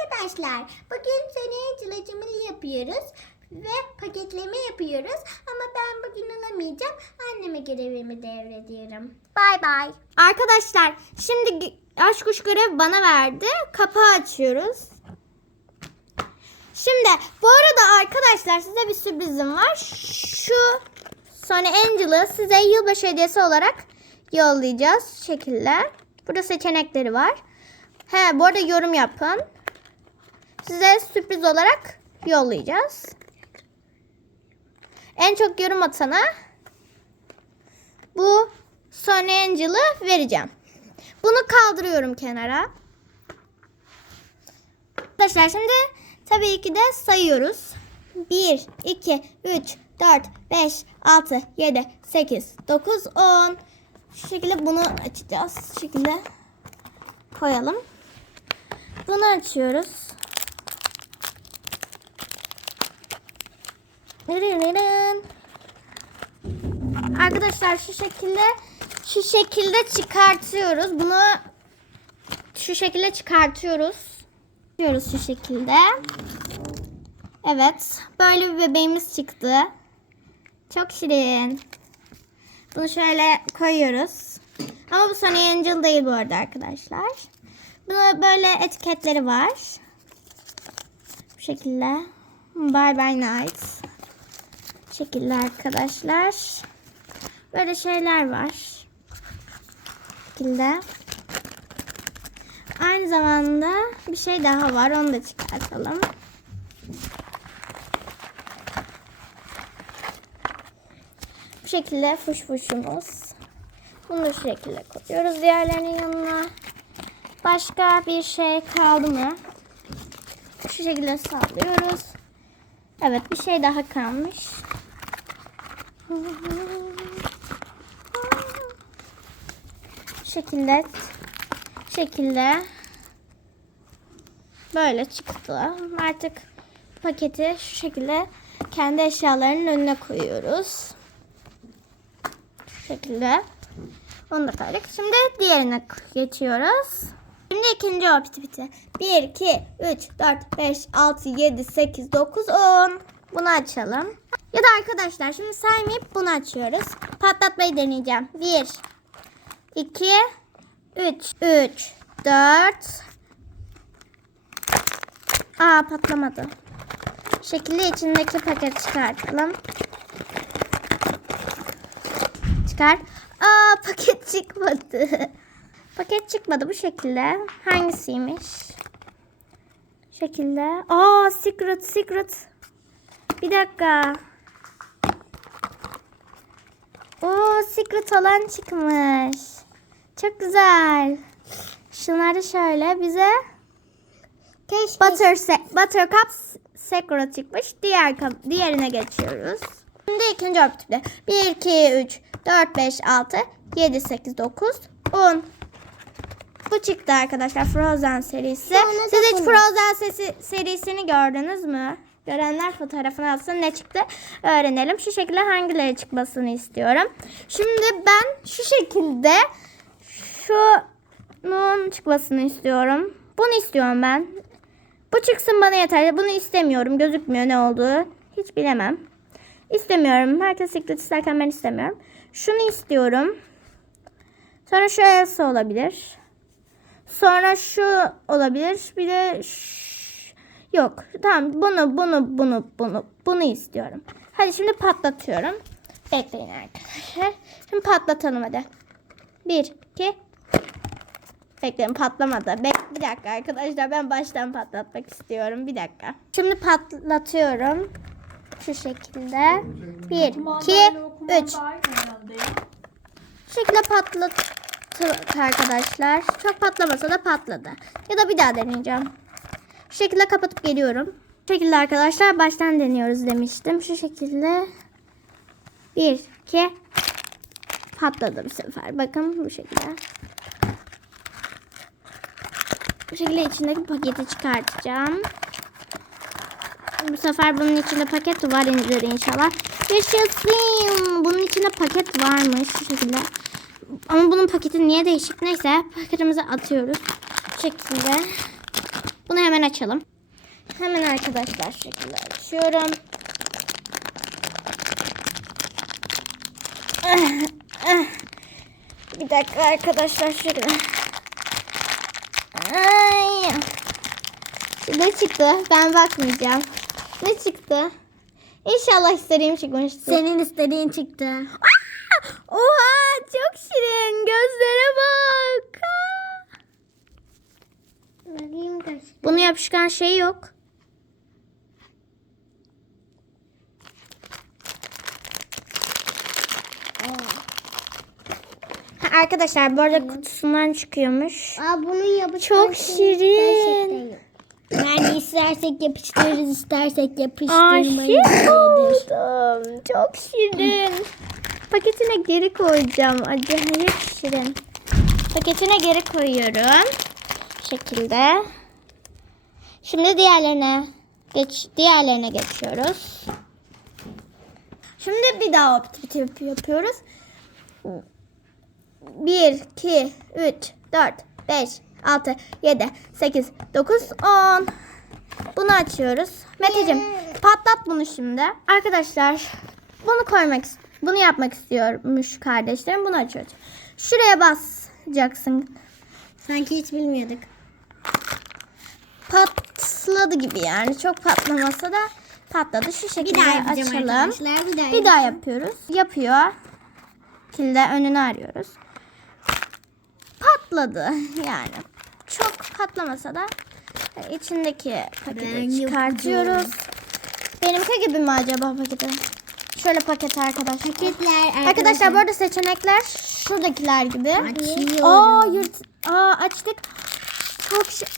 Arkadaşlar bugün Sony Angela yapıyoruz ve paketleme yapıyoruz ama ben bugün alamayacağım. Anneme görevimi devrediyorum. Bay bay. Arkadaşlar şimdi aşk kuş görev bana verdi. Kapağı açıyoruz. Şimdi bu arada arkadaşlar size bir sürprizim var. Şu Sony Angel'ı size yılbaşı hediyesi olarak yollayacağız şu şekilde. Burada seçenekleri var. He bu arada yorum yapın. Size sürpriz olarak yollayacağız. En çok yorum atana bu Sony Angel'ı vereceğim. Bunu kaldırıyorum kenara. Arkadaşlar şimdi tabii ki de sayıyoruz. 1, 2, 3, 4, 5, 6, 7, 8, 9, 10. Şu şekilde bunu açacağız. Şu şekilde koyalım. Bunu açıyoruz. Arkadaşlar şu şekilde şu şekilde çıkartıyoruz. Bunu şu şekilde çıkartıyoruz. Yapıyoruz şu şekilde. Evet. Böyle bir bebeğimiz çıktı. Çok şirin. Bunu şöyle koyuyoruz. Ama bu Sony Angel değil bu arada arkadaşlar. Bunu böyle etiketleri var. Bu şekilde. Bye bye night. Şekilde arkadaşlar. Böyle şeyler var. Bu şekilde. Aynı zamanda bir şey daha var. Onu da çıkartalım. Bu şekilde fuş fuşumuz. Bunu şu şekilde koyuyoruz diğerlerinin yanına. Başka bir şey kaldı mı? Şu şekilde sallıyoruz. Evet bir şey daha kalmış. Şekilde şekilde böyle çıktı. Artık paketi şu şekilde kendi eşyalarının önüne koyuyoruz. Şu şekilde. Onu da koyduk. Şimdi diğerine geçiyoruz. Şimdi ikinci o piti piti. 1, 2, 3, 4, 5, 6, 7, 8, 9, 10. Bunu açalım. Ya da arkadaşlar şimdi saymayıp bunu açıyoruz. Patlatmayı deneyeceğim. 1, 2, 3, 3, 4. Aa patlamadı. Şekilde içindeki paket çıkartalım. Çıkar. Aa paket çıkmadı. paket çıkmadı bu şekilde. Hangisiymiş? Şekilde. Aa secret secret. Bir dakika. Oo secret olan çıkmış. Çok güzel. Şunları şöyle bize Keşke. Butter se- Buttercup Secret çıkmış. Diğer diğerine geçiyoruz. Şimdi ikinci örtüde. 1 2 3 4 5 6 7 8 9 10. Bu çıktı arkadaşlar Frozen serisi. Siz hiç. Frozen sesi, serisini gördünüz mü? Görenler fotoğrafını alsın ne çıktı öğrenelim. Şu şekilde hangileri çıkmasını istiyorum. Şimdi ben şu şekilde şunun çıkmasını istiyorum. Bunu istiyorum ben. Bu çıksın bana yeter. Bunu istemiyorum. Gözükmüyor ne olduğu. Hiç bilemem. İstemiyorum. Herkes Secret isterken ben istemiyorum. Şunu istiyorum. Sonra şu olabilir. Sonra şu olabilir. Bir de ş- yok. Tamam bunu bunu bunu bunu bunu istiyorum. Hadi şimdi patlatıyorum. Bekleyin arkadaşlar. Şimdi patlatalım hadi. Bir, iki, Bekleyin patlamadı. Bek bir dakika arkadaşlar ben baştan patlatmak istiyorum. Bir dakika. Şimdi patlatıyorum. Şu şekilde. Bir, iki, üç. Şu şekilde patlattık arkadaşlar. Çok patlamasa da patladı. Ya da bir daha deneyeceğim. Şekilde kapatıp geliyorum. Şu şekilde arkadaşlar baştan deniyoruz demiştim. Şu şekilde. Bir, iki. Patladı bu sefer. Bakın bu şekilde. Bu şekilde içindeki paketi çıkartacağım. Bu sefer bunun içinde paket var inşallah. Yaşasın. Bunun içinde paket varmış şu şekilde. Ama bunun paketi niye değişik? Neyse paketimizi atıyoruz. Bu şekilde. Bunu hemen açalım. Hemen arkadaşlar şekilde açıyorum. Bir dakika arkadaşlar şöyle. Ay. Ne çıktı? Ben bakmayacağım. Ne çıktı? İnşallah istediğim çıkmıştır. Senin istediğin çıktı. Aa! Oha çok şirin. Gözlere bak. Aa! Bakayım kaç. Bunun yapışkan şeyi yok. Ha, Arkadaşlar bu arada kutusundan çıkıyormuş. Aa bunun yapışkan Çok şirin. Yani istersek yapıştırırız, istersek Aşık yapıştırmayız. oldum. Çok şirin. Paketine geri koyacağım. Acayip şirin. Paketine geri koyuyorum. Bu şekilde. Şimdi diğerlerine geç diğerlerine geçiyoruz. Şimdi bir daha optik yapıyoruz. 1, 2, 3, 4, 5, 6, 7, 8, 9, 10. Bunu açıyoruz. Meteciğim patlat bunu şimdi. Arkadaşlar bunu koymak bunu yapmak istiyormuş kardeşlerim. Bunu açıyoruz. Şuraya basacaksın. Sanki hiç bilmiyorduk. Patladı gibi yani. Çok patlamasa da patladı. Şu Bir şekilde daha yapacağım açalım. arkadaşlar. Bir daha. Bir daha yapıyoruz. Yapıyor. Kilde önünü arıyoruz. Patladı yani. Çok patlamasa da içindeki paketi Ben çıkartıyoruz. yapacağım. Benimki gibi mi acaba paketi? Şöyle paket arkadaşlar. Paketler Arkadaşlar bu arada seçenekler şuradakiler gibi. Açıyorum. Aa yırt. Aa açtık. Çok şey.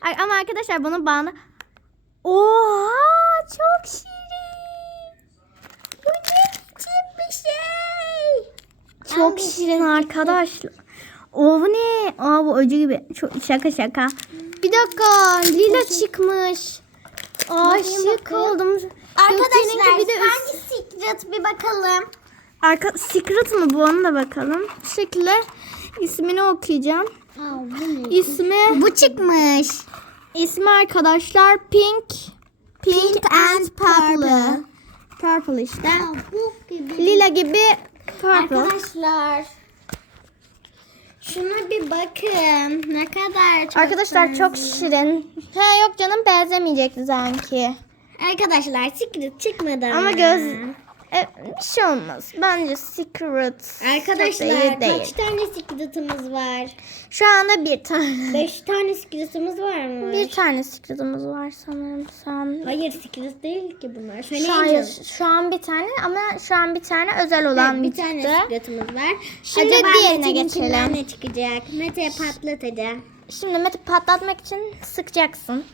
Ay, Ama arkadaşlar bunun bağını... Oha çok şirin. Bu ne biçim bir şey? Çok şirin arkadaşlar. O bu ne? Aa bu acı gibi. Çok şaka şaka. Bir dakika. Lila çıkmış. Aşık oldum. Arkadaşlar bir de hangi secret bir bakalım. Arka secret mı bu ona da bakalım. Bu şekilde ismini okuyacağım. İsmi Bu çıkmış. ismi arkadaşlar Pink Pink, and Purple. Purple. İşte. Aa, bu gibi. Lila gibi purple. Arkadaşlar. Şuna bir bakın. Ne kadar çok Arkadaşlar çok benziyor. şirin. He yok canım benzemeyecekti sanki. Arkadaşlar secret çıkmadı Ama göz e, bir şey olmaz. Bence secret. Arkadaşlar iyi değil. kaç tane secret'ımız var? Şu anda bir tane. Beş tane secret'ımız var mı? Bir tane secret'ımız var sanırım. Sen Hayır secret değil ki bunlar. Şu an, Söyleyeceğim. şu an bir tane ama şu an bir tane özel olan Evet, bir bir tane çıktı. secret'ımız var. Şimdi Acaba diğerine geçelim. ne çıkacak? Mete patlatacak. Şimdi Mete patlatmak için sıkacaksın.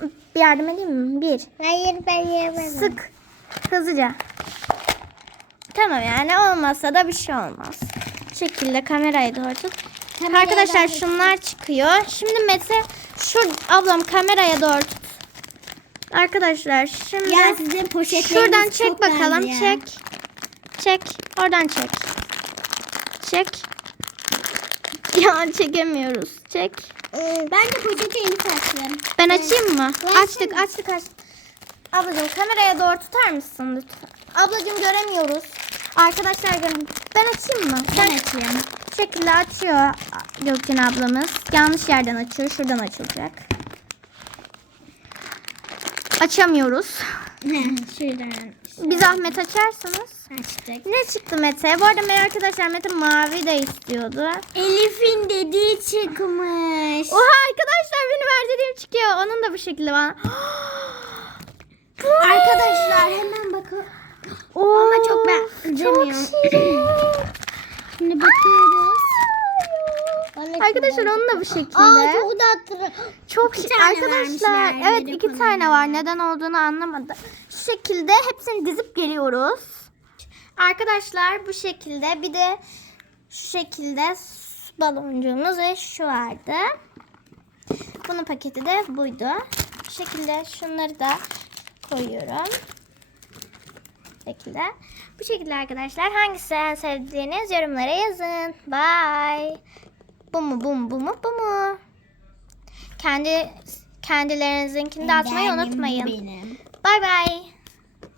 Bir yardım edeyim mi? Bir. Hayır ben yemedim. Sık. Hızlıca. Tamam yani olmazsa da bir şey olmaz. Bu şekilde kamerayı doğru tut. Kameraya Arkadaşlar şunlar çıkıyor. Şimdi Mete şu ablam kameraya doğru tut. Arkadaşlar şimdi Ya sizin şuradan çek bakalım. Çek. Çek. Oradan çek. Çek. Ya çekemiyoruz. Çek. Ee, ben de poşeti yeni taktım. Ben açayım mı? Versene. Açtık açtık açtık. Ablacığım kameraya doğru tutar mısın lütfen? Ablacığım göremiyoruz. Arkadaşlar göremiyor. Ben açayım mı? Ben açayım. Bu şekilde açıyor Gökçen ablamız. Yanlış yerden açıyor. Şuradan açılacak. Açamıyoruz. Şuradan Bir zahmet açarsanız. açtık. Ne çıktı Mete? Bu arada Mete arkadaşlar Mete mavi de istiyordu. Elif'in dediği çıkmış. Oha arkadaşlar benim her dediğim çıkıyor. Onun da bu şekilde bana. Arkadaşlar hemen bakın. Oo, Ama çok benzemiyor. Çok şirin. Şimdi bakıyoruz. Arkadaşlar onun da bu şekilde. Aa çok tatlı. çok iki Arkadaşlar evet iki bana. tane var. Neden olduğunu anlamadım. Şu şekilde hepsini dizip geliyoruz. Arkadaşlar bu şekilde bir de şu şekilde su baloncuğumuz ve şu vardı. Bunun paketi de buydu. Bu şekilde şunları da koyuyorum. şekilde. Bu şekilde arkadaşlar. Hangisi en sevdiğiniz yorumlara yazın. Bye. Bu mu bu mu bu mu bu mu? Kendi kendilerinizinkini de atmayı unutmayın. Bye bye.